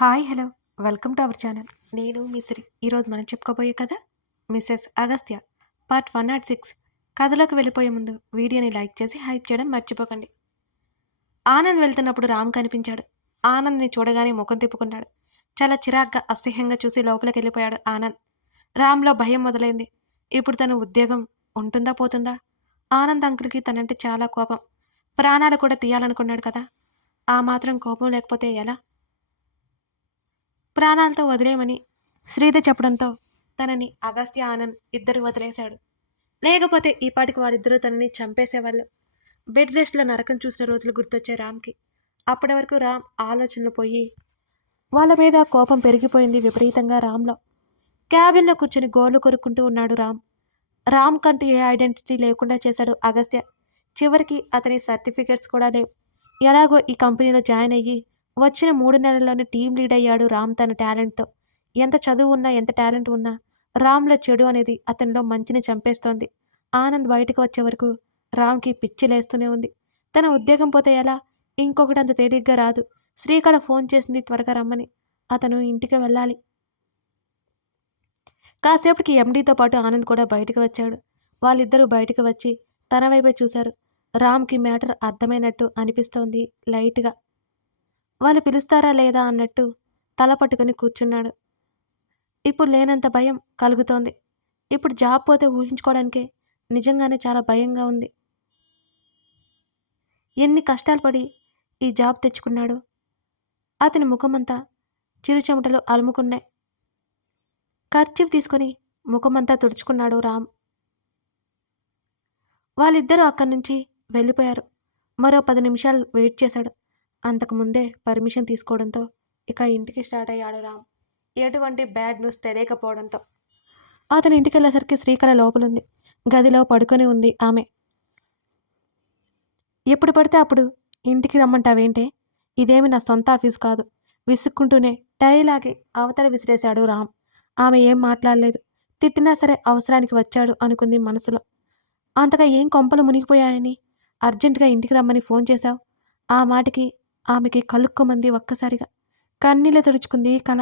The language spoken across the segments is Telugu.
Hi hello welcome to our channel. నేను మీ సిరి. ఈరోజు మనం చెప్పుకోబోయే కథ మిసెస్ అగస్త్య పార్ట్ 106. కథలోకి వెళ్ళిపోయే ముందు వీడియోని లైక్ చేసి హైప్ చేయడం మర్చిపోకండి. ఆనంద్ వెళ్తున్నప్పుడు రామ్ కనిపించాడు. ఆనంద్ని చూడగానే ముఖం తిప్పుకున్నాడు. చాలా చిరాగ్గా అసహ్యంగా చూసి లోపలికి వెళ్ళిపోయాడు ఆనంద్. రామ్లో భయం మొదలైంది. ఇప్పుడు తను ఉద్యోగం ఉంటుందా పోతుందా? ఆనంద్ అంకుల్కి తనంటే చాలా కోపం. ప్రాణాలు కూడా తీయాలనుకున్నాడు కదా. ఆ మాత్రం కోపం లేకపోతే ఎలా? ప్రాణాలతో వదిలేయమని శ్రీధ చెప్పడంతో తనని అగస్త్య ఆనంద్ ఇద్దరు వదిలేశాడు. లేకపోతే ఈ పాటికి వారిద్దరూ తనని చంపేసేవాళ్ళు. బెడ్ రెస్ట్లో నరకం చూసిన రోజులు గుర్తొచ్చాయి రామ్కి. అప్పటి వరకు రామ్ ఆలోచనలు పోయి వాళ్ళ మీద కోపం పెరిగిపోయింది విపరీతంగా రామ్లో. క్యాబిన్లో కూర్చొని గోళ్లు కొరుక్కుంటూ ఉన్నాడు రామ్. రామ్ కంటూ ఏ ఐడెంటిటీ లేకుండా చేశాడు అగస్త్య. చివరికి అతని సర్టిఫికెట్స్ కూడా లేవు. ఎలాగో ఈ కంపెనీలో జాయిన్ అయ్యి వచ్చిన 3 నెలల్లోనే టీం లీడ్ అయ్యాడు రామ్ తన టాలెంట్తో. ఎంత చదువు ఉన్నా ఎంత టాలెంట్ ఉన్నా రామ్లో చెడు అనేది అతనిలో మంచిని చంపేస్తోంది. ఆనంద్ బయటకు వచ్చే వరకు రామ్కి పిచ్చి లేస్తూనే ఉంది. తన ఉద్యోగం పోతే ఎలా? ఇంకొకటి అంత తేలిగ్గా రాదు. శ్రీకళ ఫోన్ చేసింది త్వరగా రమ్మని. అతను ఇంటికి వెళ్ళాలి. కాసేపటికి ఎండీతో పాటు ఆనంద్ కూడా బయటకు వచ్చాడు. వాళ్ళిద్దరూ బయటకు వచ్చి తన వైపే చూశారు. రామ్కి మ్యాటర్ అర్థమైనట్టు అనిపిస్తోంది లైట్గా. వాళ్ళు పిలుస్తారా లేదా అన్నట్టు తల పట్టుకుని కూర్చున్నాడు. ఇప్పుడు లేనంత భయం కలుగుతోంది. ఇప్పుడు జాబ్ పోతే ఊహించుకోవడానికే నిజంగానే చాలా భయంగా ఉంది. ఎన్ని కష్టాలు పడి ఈ జాబ్ తెచ్చుకున్నాడు. అతని ముఖమంతా చిరుచెమటలు అలుముకున్నాయి. కర్చీఫ్ తీసుకుని ముఖమంతా తుడుచుకున్నాడు రామ్. వాళ్ళిద్దరూ అక్కడి నుంచి వెళ్ళిపోయారు. మరో 10 నిమిషాలు వెయిట్ చేశాడు. అంతకుముందే పర్మిషన్ తీసుకోవడంతో ఇక ఇంటికి స్టార్ట్ అయ్యాడు రామ్. ఎటువంటి బ్యాడ్ న్యూస్ తెలియకపోవడంతో. అతని ఇంటికెళ్ళేసరికి శ్రీకళ లోపలుంది. గదిలో పడుకొని ఉంది ఆమె. ఎప్పుడు పడితే అప్పుడు ఇంటికి రమ్మంటావేంటే? ఇదేమి నా సొంత ఆఫీసు కాదు. విసుక్కుంటూనే టైలాగి అవతల విసిరేశాడు రామ్. ఆమె ఏం మాట్లాడలేదు. తిట్టినా సరే అవసరానికి వచ్చాడు అనుకుంది మనసులో. అంతగా ఏం కొంపలు మునిగిపోయాయని అర్జెంటుగా ఇంటికి రమ్మని ఫోన్ చేశావు? ఆ మాటకి ఆమెకి కలుక్కుమంది ఒక్కసారిగా. కన్నీళ్ళు తుడుచుకుంది కళ.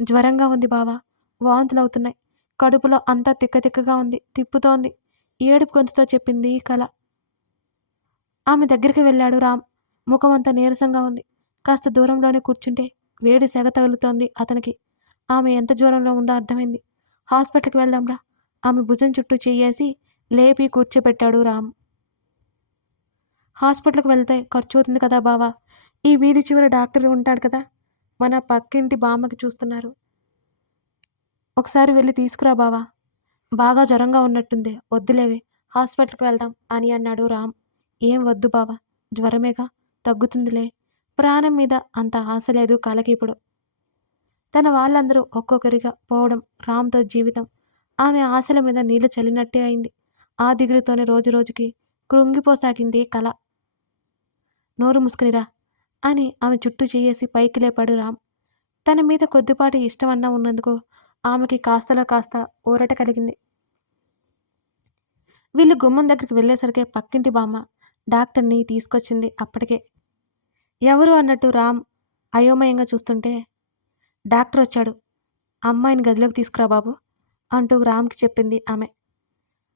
జ్వరంగా ఉంది బావా. వాంతులవుతున్నాయి. కడుపులో అంతా తిక్కతిక్కగా ఉంది. తిప్పుతోంది. ఏడుపు గొంతుతో చెప్పింది కళ. ఆమె దగ్గరికి వెళ్ళాడు రామ్. ముఖమంతా నీరసంగా ఉంది. కాస్త దూరంలోనే కూర్చుంటే వేడి సెగ తగులుతోంది అతనికి. ఆమె ఎంత జ్వరంలో ఉందో అర్థమైంది. హాస్పిటల్కి వెళ్దాంరా. ఆమె భుజం చుట్టూ చెయ్యేసి లేపి కూర్చోబెట్టాడు రామ్. హాస్పిటల్కి వెళ్తే ఖర్చు అవుతుంది కదా బావా. ఈ వీధి చివర డాక్టర్ ఉంటాడు కదా. మన పక్కింటి బామ్మకి చూస్తున్నారు. ఒకసారి వెళ్ళి తీసుకురా బావా. బాగా జ్వరంగా ఉన్నట్టుంది. వద్దులేవే, హాస్పిటల్కి వెళ్దాం అని అన్నాడు రామ్. ఏం వద్దు బావా, జ్వరమేగా, తగ్గుతుందిలే. ప్రాణం మీద అంత ఆశ లేదు కలకి ఇప్పుడు. తన వాళ్ళందరూ ఒక్కొక్కరిగా పోవడం రామ్తో జీవితం. ఆమె ఆశల మీద నీళ్లు చల్లినట్టే అయింది. ఆ దిగులుతోనే రోజు రోజుకి కృంగిపోసాగింది కళ. నోరు ముసుకునిరా అని ఆమె చుట్టూ చేయేసి పైకి లేపాడు రామ్. తన మీద కొద్దిపాటి ఇష్టం అన్నా ఉన్నందుకు ఆమెకి కాస్తలో కాస్త ఊరట కలిగింది. వీళ్ళు గుమ్మం దగ్గరికి వెళ్ళేసరికి పక్కింటి బామ్మ డాక్టర్ని తీసుకొచ్చింది. అప్పటికే ఎవరు అన్నట్టు రామ్ అయోమయంగా చూస్తుంటే, డాక్టర్ వచ్చాడు, అమ్మాయిని గదిలోకి తీసుకురా బాబు అంటూ రామ్కి చెప్పింది ఆమె.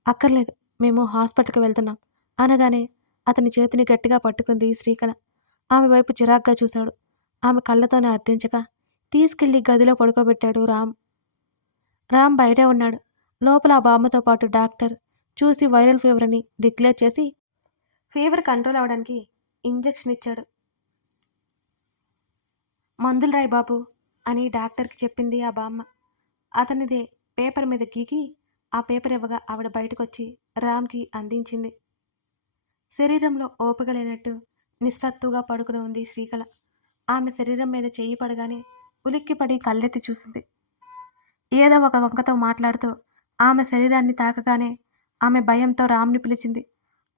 అక్కర్లేదు, మేము హాస్పిటల్కి వెళ్తున్నాం అనగానే అతని చేతిని గట్టిగా పట్టుకుంది శ్రీకళ. ఆమె వైపు చిరాగ్గా చూశాడు. ఆమె కళ్ళతోనే అర్థించగా తీసుకెళ్లి గదిలో పడుకోబెట్టాడు రామ్. రామ్ బయటే ఉన్నాడు. లోపల ఆ బామ్మతో పాటు డాక్టర్ చూసి వైరల్ ఫీవర్ అని డిక్లేర్ చేసి ఫీవర్ కంట్రోల్ అవడానికి ఇంజెక్షన్ ఇచ్చాడు. మందులు రాయి బాబు అని డాక్టర్కి చెప్పింది ఆ బామ్మ. అతనిదే పేపర్ మీద గీకి ఆ పేపర్ ఇవ్వగా ఆవిడ బయటకొచ్చి రామ్కి అందించింది. శరీరంలో ఓపిక లేనట్టు నిస్సత్తుగా పడుకుని ఉంది శ్రీకళ. ఆమె శరీరం మీద చెయ్యి పడగానే ఉలిక్కిపడి కళ్ళెత్తి చూసింది. ఏదో ఒక వంకతో మాట్లాడుతూ ఆమె శరీరాన్ని తాకగానే ఆమె భయంతో రామ్ని పిలిచింది.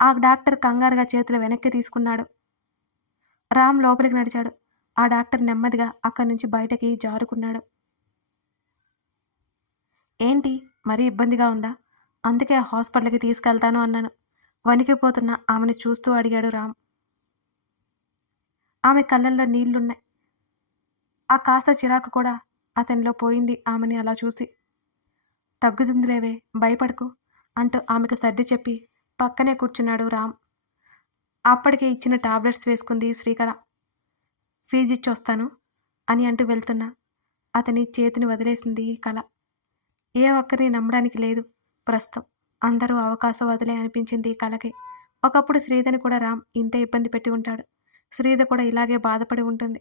ఆ డాక్టర్ కంగారుగా చేతులు వెనక్కి తీసుకున్నాడు. రామ్ లోపలికి నడిచాడు. ఆ డాక్టర్ నెమ్మదిగా అక్కడి నుంచి బయటకి జారుకున్నాడు. ఏంటి, మరీ ఇబ్బందిగా ఉందా? అందుకే హాస్పిటల్కి తీసుకెళ్తాను అన్నాను. వణికిపోతున్న ఆమెను చూస్తూ అడిగాడు రామ్. ఆమె కళ్ళల్లో నీళ్లున్నాయి. ఆ కాస్త చిరాకు కూడా అతనిలో పోయింది ఆమెని అలా చూసి. తగ్గుతుందిలేవే, భయపడకు అంటూ ఆమెకు సర్ది చెప్పి పక్కనే కూర్చున్నాడు రామ్. అప్పటికే ఇచ్చిన టాబ్లెట్స్ వేసుకుంది శ్రీకళ. ఫీజిచ్చొస్తాను అని అంటూ వెళ్తున్నా అతని చేతిని వదిలేసింది కళ. ఏ ఒక్కరిని నమ్మడానికి లేదు ప్రస్తుతం. అందరూ అవకాశం వదిలే అనిపించింది కళకి. ఒకప్పుడు శ్రీధని కూడా రామ్ ఇంతే ఇబ్బంది పెట్టి ఉంటాడు. శ్రీధ కూడా ఇలాగే బాధపడి ఉంటుంది.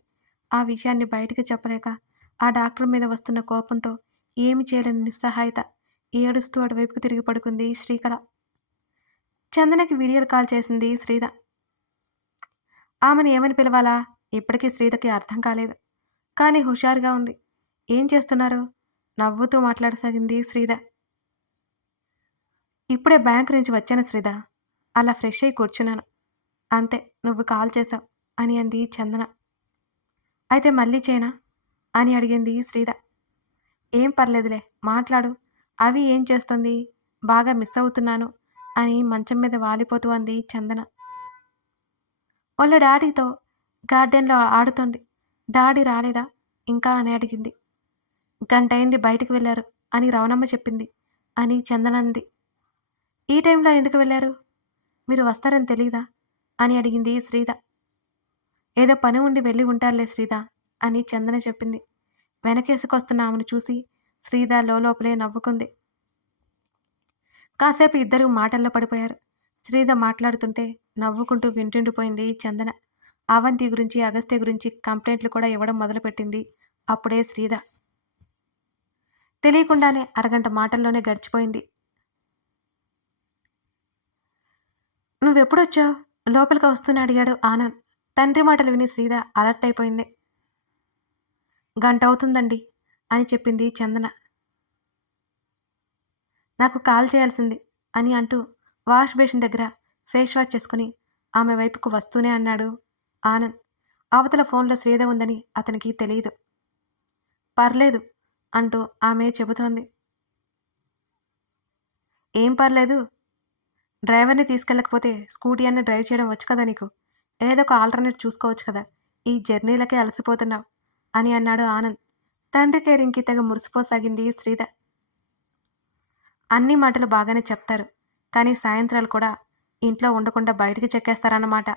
ఆ విషయాన్ని బయటికి చెప్పలేక ఆ డాక్టర్ మీద వస్తున్న కోపంతో ఏమి చేయలేని నిస్సహాయత ఏడుస్తూ అటువైపుకు తిరిగి పడుకుంది శ్రీకళ. చందనకి వీడియో కాల్ చేసింది శ్రీధ. ఆమెను ఏమని పిలవాలా ఇప్పటికీ శ్రీధకి అర్థం కాలేదు. కానీ హుషారుగా ఉంది. ఏం చేస్తున్నారు నవ్వుతూ మాట్లాడసాగింది శ్రీధ. ఇప్పుడే బ్యాంకు నుంచి వచ్చాను శ్రీధ. అలా ఫ్రెష్ అయి కూర్చున్నాను. అంతే నువ్వు కాల్ చేశావు అని అంది చందన. అయితే మళ్ళీ చేయనా అని అడిగింది శ్రీధ. ఏం పర్లేదులే మాట్లాడు. అవి ఏం చేస్తుంది బాగా మిస్ అవుతున్నాను అని మంచం మీద వాలిపోతూ అంది చందన. వాళ్ళ డాడీతో గార్డెన్లో ఆడుతోంది. డాడీ రాలేదా ఇంకా అని అడిగింది. గంటయింది బయటికి వెళ్ళారు అని రవణమ్మ చెప్పింది అని చందన అంది. ఈ టైంలో ఎందుకు వెళ్ళారు మీరు వస్తారని తెలీదా అని అడిగింది శ్రీధ. ఏదో పని ఉండి వెళ్ళి ఉంటారులే శ్రీధ అని చందన చెప్పింది. వెనకేసుకొస్తున్న ఆమెను చూసి శ్రీధ లోపలే నవ్వుకుంది. కాసేపు ఇద్దరూ మాటల్లో పడిపోయారు. శ్రీధ మాట్లాడుతుంటే నవ్వుకుంటూ వింటుండిపోయింది చందన. అవంతి గురించి అగస్త్య గురించి కంప్లైంట్లు కూడా ఇవ్వడం మొదలుపెట్టింది అప్పుడే శ్రీధ. తెలియకుండానే అరగంట మాటల్లోనే గడిచిపోయింది. నువ్వెప్పుడొచ్చావు లోపలికి వస్తూనే అడిగాడు ఆనంద్. తండ్రి మాటలు విని శ్రీధ అలర్ట్ అయిపోయింది. గంట అవుతుందండి అని చెప్పింది చందన. నాకు కాల్ చేయాల్సింది అని అంటూ వాష్ బేసిన్ దగ్గర ఫేస్ వాష్ చేసుకుని ఆమె వైపుకు వస్తూనే అన్నాడు ఆనంద్. అవతల ఫోన్లో శ్రీధ ఉందని అతనికి తెలియదు. పర్లేదు అంటూ ఆమె చెబుతోంది. ఏం పర్లేదు డ్రైవర్ని తీసుకెళ్ళకపోతే స్కూటీ అన్న డ్రైవ్ చేయడం వచ్చు కదా నీకు. ఏదో ఒక ఆల్టర్నేట్ చూసుకోవచ్చు కదా. ఈ జర్నీలకే అలసిపోతున్నావు అని అన్నాడు ఆనంద్. తండ్రి కేరింగ్కి తెగ మురిసిపోసాగింది శ్రీధ. అన్ని మాటలు బాగానే చెప్తారు కానీ సాయంత్రాలు కూడా ఇంట్లో ఉండకుండా బయటికి చెక్కేస్తారన్నమాట.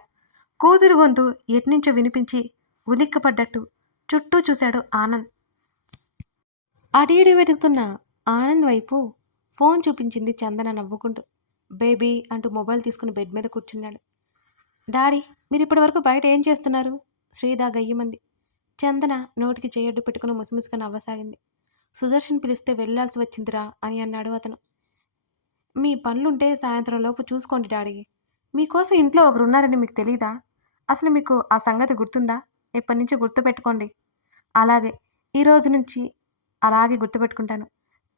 కూతురు గొంతు ఎట్నుంచో వినిపించి ఉలిక్కిపడ్డట్టు చుట్టూ చూశాడు ఆనంద్. అడియడి వెతుకుతున్న ఆనంద్ వైపు ఫోన్ చూపించింది చందన నవ్వుకుంటూ. బేబీ అంటూ మొబైల్ తీసుకుని బెడ్ మీద కూర్చున్నాడు. డాడీ మీరు ఇప్పటి వరకు బయట ఏం చేస్తున్నారు శ్రీధ గయ్యమంది. చందన నోటికి చేయడ్డు పెట్టుకుని ముసిముసిగా నవ్వసాగింది. సుదర్శన్ పిలిస్తే వెళ్ళాల్సి వచ్చిందిరా అని అన్నాడు అతను. మీ పనులుంటే సాయంత్రం లోపు చూసుకోండి డాడీ. మీకోసం ఇంట్లో ఒకరున్నారని మీకు తెలీదా అసలు మీకు ఆ సంగతి గుర్తుందా ఇప్పటి నుంచి గుర్తుపెట్టుకోండి. అలాగే ఈరోజు నుంచి అలాగే గుర్తుపెట్టుకుంటాను.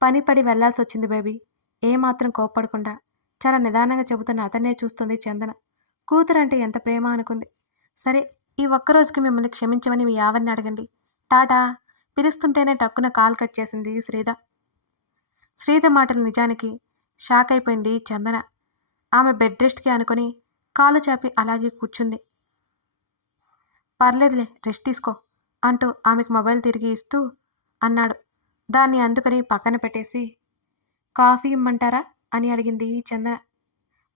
పని పడి వెళ్లాల్సి వచ్చింది బేబీ. ఏమాత్రం కోప్పడకుండా చాలా నిదానంగా చెబుతున్న అతన్నే చూస్తుంది చందన. కూతురంటే ఎంత ప్రేమ అనుకుంది. సరే ఈ ఒక్కరోజుకి మిమ్మల్ని క్షమించమని మీ యావన్ని అడగండి. టాటా పిలుస్తుంటేనే టక్కున కాల్ కట్ చేసింది శ్రీధ. శ్రీధ మాటలు నిజానికి షాక్ అయిపోయింది చందన. ఆమె బెడ్ రెస్ట్కి అనుకుని కాలు చాపి అలాగే కూర్చుంది. పర్లేదులే రెస్ట్ తీసుకో అంటూ ఆమెకు మొబైల్ తిరిగి ఇస్తూ అన్నాడు. దాన్ని అందుకని పక్కన పెట్టేసి కాఫీ ఇమ్మంటారా అని అడిగింది చందన.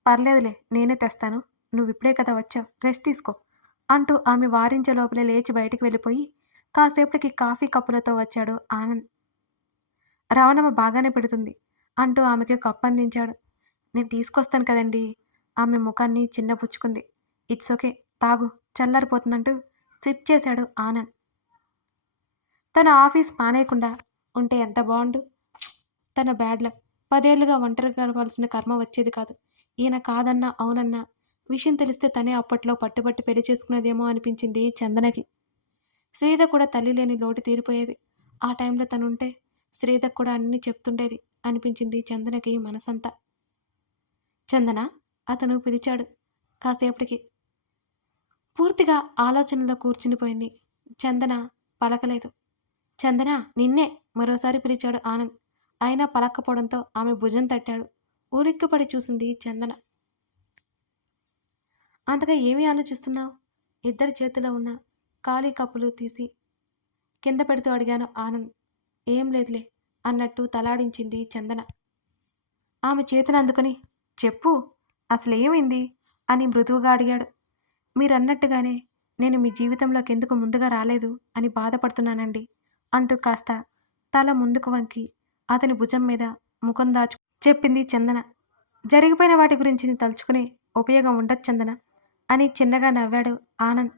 పర్లేదులే నేనే తెస్తాను. నువ్విప్పుడే కదా వచ్చావు రెస్ట్ తీసుకో అంటూ ఆమె వారించే లోపలే లేచి బయటికి వెళ్ళిపోయి కాసేపటికి కాఫీ కప్పులతో వచ్చాడు ఆనంద్. రవణమ్మ బాగానే పెడుతుంది అంటూ ఆమెకి కప్పు అందించాడు. నేను తీసుకొస్తాను కదండి. ఆమె ముఖాన్ని చిన్నపుచ్చుకుంది. ఇట్స్ ఓకే తాగు చల్లారిపోతుందంటూ సిప్ చేశాడు ఆనంద్. తన ఆఫీస్ మానేయకుండా ఉంటే ఎంత బాగుండు. తన బ్యాడ్ లక్ 10 ఏళ్లుగా ఒంటరి గడపాల్సిన కర్మ వచ్చేది కాదు. ఈయన కాదన్నా అవునన్నా విషయం తెలిస్తే తనే అప్పట్లో పట్టుబట్టి పెళ్లి చేసుకునేదేమో అనిపించింది చందనకి. శ్రీధ కూడా తల్లి లేని లోటు తీరిపోయేది. ఆ టైంలో తనుంటే శ్రీధకు కూడా అన్నీ చెప్తుండేది అనిపించింది చందనకి మనసంతా. చందన అతను పిలిచాడు. కాసేపటికి పూర్తిగా ఆలోచనలో కూర్చునిపోయింది. చందన పలకలేదు. చందన నిన్నే మరోసారి పిలిచాడు ఆనంద్. అయినా పలక్కపోవడంతో ఆమె భుజం తట్టాడు. ఊరిక్కిపడి చూసింది చందన. అంతగా ఏమీ ఆలోచిస్తున్నావు ఇద్దరి చేతిలో ఉన్న ఖాళీ కప్పులు తీసి కింద పెడుతూ అడిగాను ఆనంద్. ఏం లేదులే అన్నట్టు తలాడించింది చందన. ఆమె చేతిని అందుకుని చెప్పు అసలేమైంది అని మృదువుగా అడిగాడు. మీరన్నట్టుగానే నేను మీ జీవితంలోకి ఎందుకు ముందుగా రాలేదు అని బాధపడుతున్నానండి అంటూ కాస్త తల ముందుకు వంకి అతని భుజం మీద ముఖం దాచు చెప్పింది చందన. జరిగిపోయిన వాటి గురించి నీ తలుచుకునే ఉపయోగం ఉండదు చందన అని చిన్నగా నవ్వాడు ఆనంద్.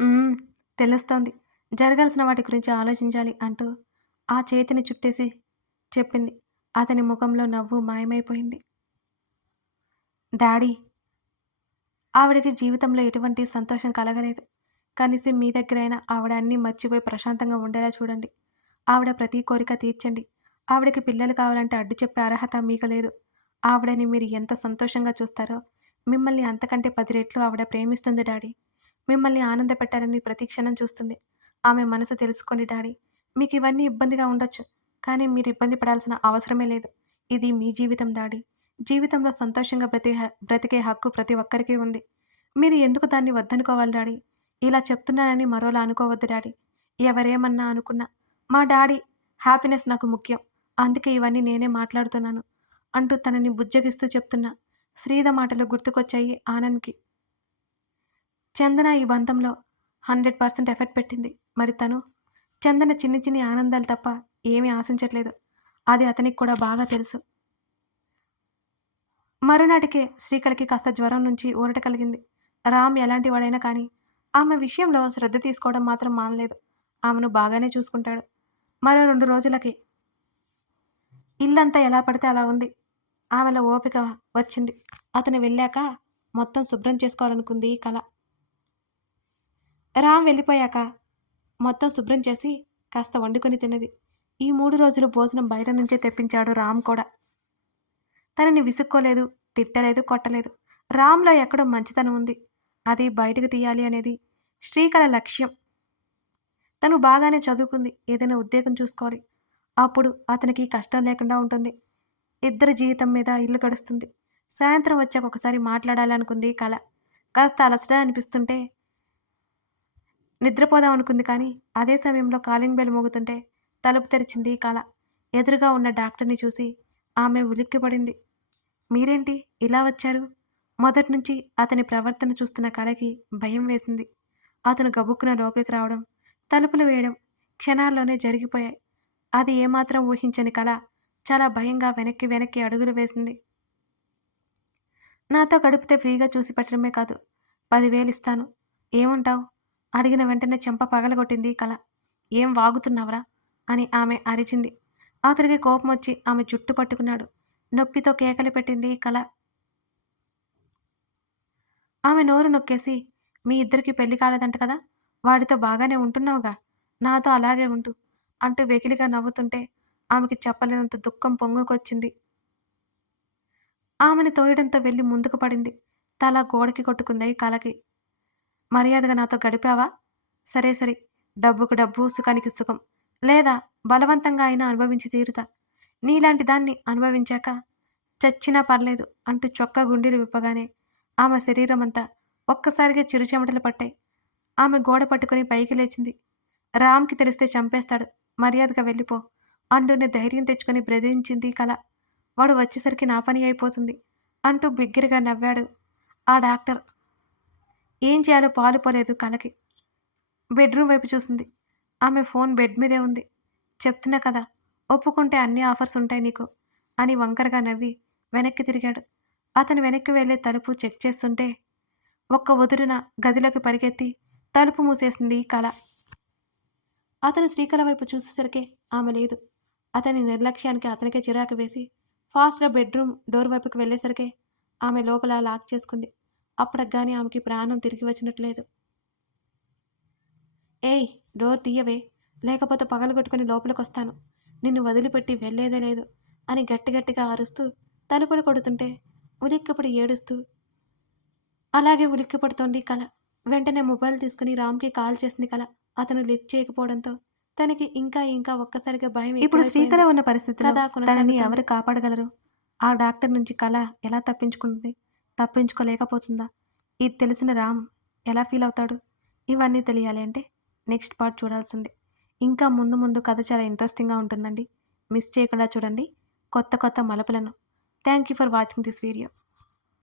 "ఉమ్, తెలుస్తోంది. జరగాల్సిన వాటి గురించి ఆలోచించాలి అంటూ ఆ చేతిని చుట్టేసి చెప్పింది. అతని ముఖంలో నవ్వు మాయమైపోయింది. డాడీ, ఆవిడకి జీవితంలో ఎటువంటి సంతోషం కలగలేదు. కనీసం మీ దగ్గరైనా ఆవిడ అన్నీ మర్చిపోయి ప్రశాంతంగా ఉండేలా చూడండి. ఆవిడ ప్రతి కోరిక తీర్చండి. ఆవిడకి పిల్లలు కావాలంటే అడ్డు చెప్పే అర్హత మీకు లేదు. ఆవిడని మీరు ఎంత సంతోషంగా చూస్తారో మిమ్మల్ని అంతకంటే 10 రెట్లు ఆవిడ ప్రేమిస్తుంది డాడీ. మిమ్మల్ని ఆనందపెట్టాలని ప్రతి క్షణం చూస్తుంది. ఆమె మనసు తెలుసుకోండి డాడీ. మీకు ఇవన్నీ ఇబ్బందిగా ఉండొచ్చు. కానీ మీరు ఇబ్బంది పడాల్సిన అవసరమే లేదు. ఇది మీ జీవితం డాడీ. జీవితంలో సంతోషంగా బ్రతికే హక్కు ప్రతి ఒక్కరికి ఉంది. మీరు ఎందుకు దాన్ని వద్దనుకోవాలి డాడీ? ఇలా చెప్తున్నానని మరోలా అనుకోవద్దు డాడీ. ఎవరేమన్నా అనుకున్నా మా డాడీ హ్యాపీనెస్ నాకు ముఖ్యం. అందుకే ఇవన్నీ నేనే మాట్లాడుతున్నాను అంటూ తనని బుజ్జగిస్తూ చెప్తున్న శ్రీద మాటలు గుర్తుకొచ్చాయి ఆనంద్‌కి. చందన ఈ బంధంలో 100% ఎఫర్ట్ పెట్టింది. మరి తను? చందన చిన్ని చిన్ని ఆనందాలు తప్ప ఏమీ ఆశించట్లేదు. అది అతనికి కూడా బాగా తెలుసు. మరునాటికే శ్రీకళకి కాస్త జ్వరం నుంచి ఊరట కలిగింది. రామ్ ఎలాంటి వాడైనా కానీ ఆమె విషయంలో శ్రద్ధ తీసుకోవడం మాత్రం మానలేదు. ఆమెను బాగానే చూసుకుంటాడు. మరో 2 రోజులకి ఇల్లంతా ఎలా పడితే అలా ఉంది. ఆమెలో ఓపిక వచ్చింది. అతను వెళ్ళాక మొత్తం శుభ్రం చేసుకోవాలనుకుంది కళ. రామ్ వెళ్ళిపోయాక మొత్తం శుభ్రం చేసి కాస్త వండుకొని తిన్నది. ఈ 3 రోజులు భోజనం బయట నుంచే తెప్పించాడు రామ్ కూడా. తనని విసుక్కోలేదు, తిట్టలేదు, కొట్టలేదు. రామ్‌లో ఎక్కడో మంచితనం ఉంది. అది బయటకు తీయాలి అనేది శ్రీకళ లక్ష్యం. తను బాగానే చదువుకుంది. ఏదైనా ఉద్యోగం చూసుకోవాలి. అప్పుడు అతనికి కష్టం లేకుండా ఉంటుంది. ఇద్దరి జీవితం మీద ఇల్లు గడుస్తుంది. సాయంత్రం వచ్చాక ఒకసారి మాట్లాడాలనుకుంది కళ. కాస్త అలసట అనిపిస్తుంటే నిద్రపోదాం అనుకుంది కానీ అదే సమయంలో కాలింగ్ బెల్ మోగుతుంటే తలుపు తెరిచింది కళ. ఎదురుగా ఉన్న డాక్టర్‌ని చూసి ఆమె ఉలిక్కిపడింది. మీరేంటి ఇలా వచ్చారు? మొదట్నుంచి అతని ప్రవర్తన చూస్తున్న కళకి భయం వేసింది. అతను గబుక్కున లోపలికి రావడం, తలుపులు వేయడం క్షణాల్లోనే జరిగిపోయాయి. అది ఏమాత్రం ఊహించని కళ చాలా భయంగా వెనక్కి వెనక్కి అడుగులు వేసింది. నాతో గడిపితే ఫ్రీగా చూసి పెట్టడమే కాదు 10,000 ఇస్తాను. ఏమంటావ్? అడిగిన వెంటనే చెంప పగలగొట్టింది కళ. ఏం వాగుతున్నావురా? అని ఆమె అరిచింది. అతనికి కోపమొచ్చి ఆమె జుట్టు పట్టుకున్నాడు. నొప్పితో కేకలు పెట్టింది కళ. ఆమె నోరు నొక్కేసి మీ ఇద్దరికీ పెళ్లి కాలేదంట కదా! వాడితో బాగానే ఉంటున్నావుగా! నాతో అలాగే ఉండు అంటూ వెకిలిగా నవ్వుతుంటే ఆమెకి చెప్పలేనంత దుఃఖం పొంగుకొచ్చింది. ఆమెని తోయడంతో వెళ్లి ముందుకు పడింది. తల గోడకి కొట్టుకుంది కళకి. మర్యాదగా నాతో గడిపావా? సరే సరి. డబ్బుకు డబ్బు, సుఖానికి సుఖం. లేదా బలవంతంగా అయినా అనుభవించి తీరుతా. నీలాంటి దాన్ని అనుభవించాక చచ్చినా పర్లేదు అంటూ చొక్కా గుండీలు విప్పగానే ఆమె శరీరమంతా ఒక్కసారిగా చిరుచెమటలు పట్టాయి. ఆమె గోడ పట్టుకుని పైకి లేచింది. రామ్‌కి తెలిస్తే చంపేస్తాడు. మర్యాదగా వెళ్ళిపో అంటూనే ధైర్యం తెచ్చుకొని బెదిరించింది కళ. వాడు వచ్చేసరికి నా పని అయిపోతుంది అంటూ బిగ్గరగా నవ్వాడు ఆ డాక్టర్. ఏం చేయాలో పాలుపోలేదు కళకి. బెడ్రూమ్ వైపు చూసింది. ఆమె ఫోన్ బెడ్ మీదే ఉంది. చెప్తున్నా కదా! ఒప్పుకుంటే అన్ని ఆఫర్స్ ఉంటాయి నీకు అని వంకరగా నవ్వి వెనక్కి తిరిగాడు. అతను వెనక్కి వెళ్ళే తలుపు చెక్ చేస్తుంటే ఒక్క ఉదురున గదిలోకి పరిగెత్తి తలుపు మూసేసింది కళ. అతను శ్రీకళ వైపు చూసేసరికి ఆమె లేదు. అతని నిర్లక్ష్యానికి అతనికే చిరాకు వేసి ఫాస్ట్‌గా బెడ్రూమ్ డోర్ వైపుకి వెళ్ళేసరికి ఆమె లోపల లాక్ చేసుకుంది. అప్పటికి గాని ఆమెకి ప్రాణం తిరిగి వచ్చినట్టు లేదు. ఏయ్! డోర్ తీయవే! లేకపోతే పగలగొట్టుకుని లోపలికొస్తాను. నిన్ను వదిలిపెట్టి వెళ్ళేదే లేదు అని గట్టి గట్టిగా అరుస్తూ తలుపులు కొడుతుంటే ఉలిక్కిపడి ఏడుస్తూ అలాగే ఉలిక్కిపడుతోంది కళ. వెంటనే మొబైల్ తీసుకుని రామ్‌కి కాల్ చేసింది కళ. అతను లిఫ్ట్ చేయకపోవడంతో తనకి ఇంకా ఒక్కసారిగా భయం ఇప్పుడు శ్రీకళ ఉన్న పరిస్థితిలో తనని ఎవరు కాపాడగలరు? ఆ డాక్టర్ నుంచి కళ ఎలా తప్పించుకుంటుంది? తప్పించుకోలేకపోతుందా? ఇది తెలిసిన రామ్ ఎలా ఫీల్ అవుతాడు? ఇవన్నీ తెలియాలి అంటే నెక్స్ట్ పార్ట్ చూడాల్సిందే. ఇంకా ముందు ముందు కథ చాలా ఇంట్రెస్టింగ్గా ఉంటుందండి. మిస్ చేయకుండా చూడండి కొత్త కొత్త మలుపులను. Thank you for watching this video.